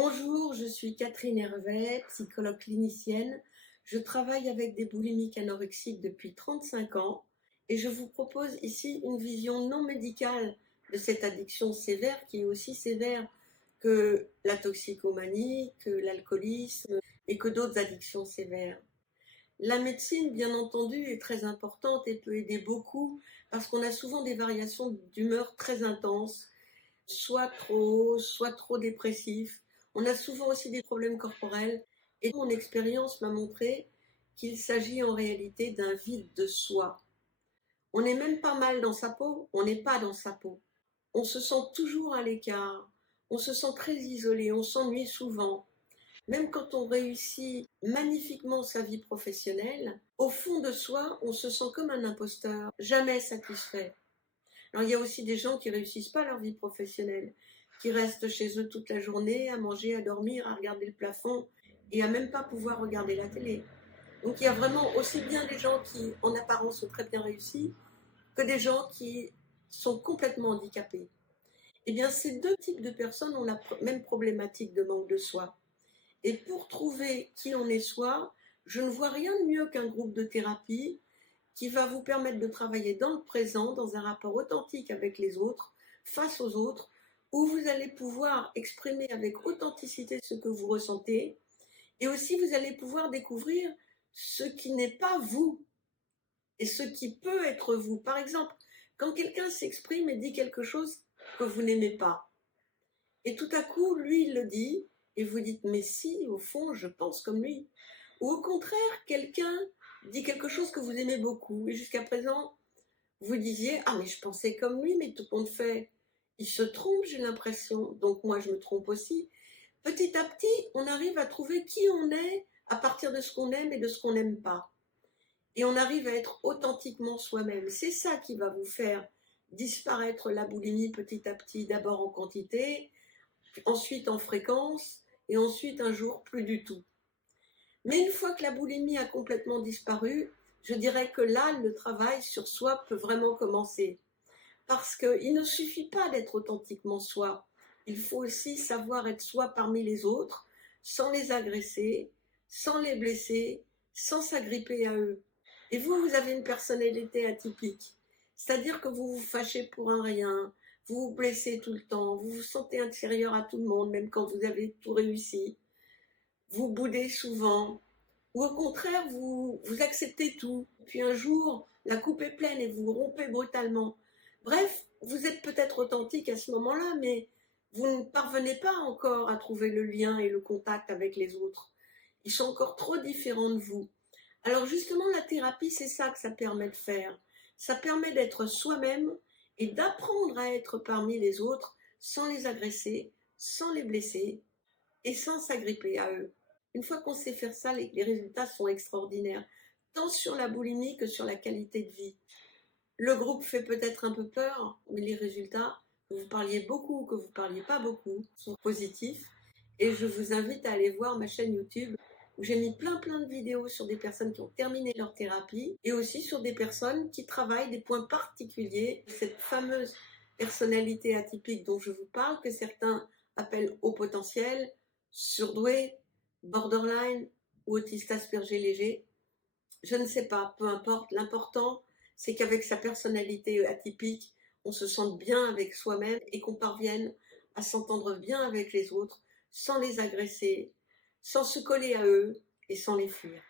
Bonjour, je suis Catherine Hervé, psychologue clinicienne. Je travaille avec des boulimiques anorexiques depuis 35 ans et je vous propose ici une vision non médicale de cette addiction sévère qui est aussi sévère que la toxicomanie, que l'alcoolisme et que d'autres addictions sévères. La médecine, bien entendu, est très importante et peut aider beaucoup parce qu'on a souvent des variations d'humeur très intenses, soit trop dépressif. On a souvent aussi des problèmes corporels. Et mon expérience m'a montré qu'il s'agit en réalité d'un vide de soi. On n'est même pas mal dans sa peau, on n'est pas dans sa peau. On se sent toujours à l'écart, on se sent très isolé, on s'ennuie souvent. Même quand on réussit magnifiquement sa vie professionnelle, au fond de soi, on se sent comme un imposteur, jamais satisfait. Alors il y a aussi des gens qui ne réussissent pas leur vie professionnelle, qui restent chez eux toute la journée, à manger, à dormir, à regarder le plafond et à même pas pouvoir regarder la télé. Donc il y a vraiment aussi bien des gens qui, en apparence, sont très bien réussis, que des gens qui sont complètement handicapés. Eh bien, ces deux types de personnes ont la même problématique de manque de soi. Et pour trouver qui on est soi, je ne vois rien de mieux qu'un groupe de thérapie qui va vous permettre de travailler dans le présent, dans un rapport authentique avec les autres, face aux autres, où vous allez pouvoir exprimer avec authenticité ce que vous ressentez, et aussi vous allez pouvoir découvrir ce qui n'est pas vous, et ce qui peut être vous. Par exemple, quand quelqu'un s'exprime et dit quelque chose que vous n'aimez pas, et tout à coup, lui, il le dit, et vous dites, mais si, au fond, je pense comme lui. Ou au contraire, quelqu'un dit quelque chose que vous aimez beaucoup, et jusqu'à présent, vous disiez, ah mais je pensais comme lui, mais tout compte fait, il se trompe, j'ai l'impression, donc moi je me trompe aussi. Petit à petit, on arrive à trouver qui on est à partir de ce qu'on aime et de ce qu'on n'aime pas. Et on arrive à être authentiquement soi-même. C'est ça qui va vous faire disparaître la boulimie petit à petit, d'abord en quantité, ensuite en fréquence, et ensuite un jour plus du tout. Mais une fois que la boulimie a complètement disparu, je dirais que là, le travail sur soi peut vraiment commencer. Parce qu'il ne suffit pas d'être authentiquement soi. Il faut aussi savoir être soi parmi les autres, sans les agresser, sans les blesser, sans s'agripper à eux. Et vous, vous avez une personnalité atypique. C'est-à-dire que vous vous fâchez pour un rien, vous vous blessez tout le temps, vous vous sentez inférieur à tout le monde, même quand vous avez tout réussi. Vous boudez souvent, ou au contraire, vous acceptez tout. Puis un jour, la coupe est pleine et vous rompez brutalement. Bref, vous êtes peut-être authentique à ce moment-là, mais vous ne parvenez pas encore à trouver le lien et le contact avec les autres. Ils sont encore trop différents de vous. Alors justement, la thérapie, c'est ça que ça permet de faire. Ça permet d'être soi-même et d'apprendre à être parmi les autres sans les agresser, sans les blesser et sans s'agripper à eux. Une fois qu'on sait faire ça, les résultats sont extraordinaires, tant sur la boulimie que sur la qualité de vie. Le groupe fait peut-être un peu peur, mais les résultats, que vous parliez beaucoup ou que vous ne parliez pas beaucoup, sont positifs. Et je vous invite à aller voir ma chaîne YouTube où j'ai mis plein de vidéos sur des personnes qui ont terminé leur thérapie et aussi sur des personnes qui travaillent des points particuliers, cette fameuse personnalité atypique dont je vous parle, que certains appellent haut potentiel, surdoué, borderline ou autiste Asperger léger. Je ne sais pas, peu importe. L'important, c'est qu'avec sa personnalité atypique, on se sente bien avec soi-même et qu'on parvienne à s'entendre bien avec les autres sans les agresser, sans se coller à eux et sans les fuir.